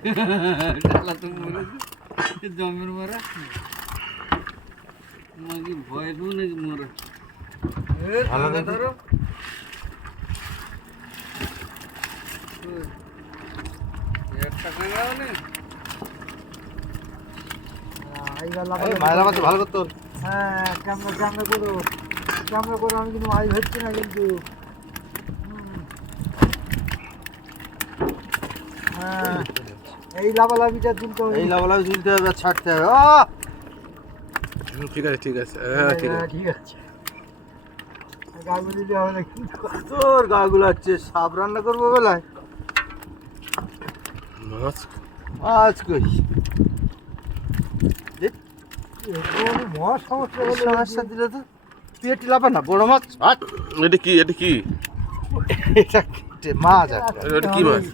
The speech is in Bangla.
ডালা তো মরে জমের মারা নাকি ভয় পেও নাকি মরা ভালো ধরো একটা কাঁকড়াও নেই মায়েরা মাছ ভালো করতো। হ্যাঁ ক্যামেরা করো আমি কিন্তু মাছ ধরছি না কিন্তু হ্যাঁ এই লাভালাভিটা তুলতে হবে, এই লাভালাভি তুলতে হবে আর ছাড়তে হবে। ঠিক আছে ঠিক আছে, হ্যাঁ ঠিক আছে। ঠিক আছে গাগুলো দিতে হবে না কিন্তু তোর গাগুলো হচ্ছে সাপ রান্না করবো বেলায় মাছ মাছ কই মহা সমস্যা হলো সমস্যা দিলে তো পেট লাফা না বড় মাছ। এটা কি এটা মাছ একটা। এটা কি মাছ?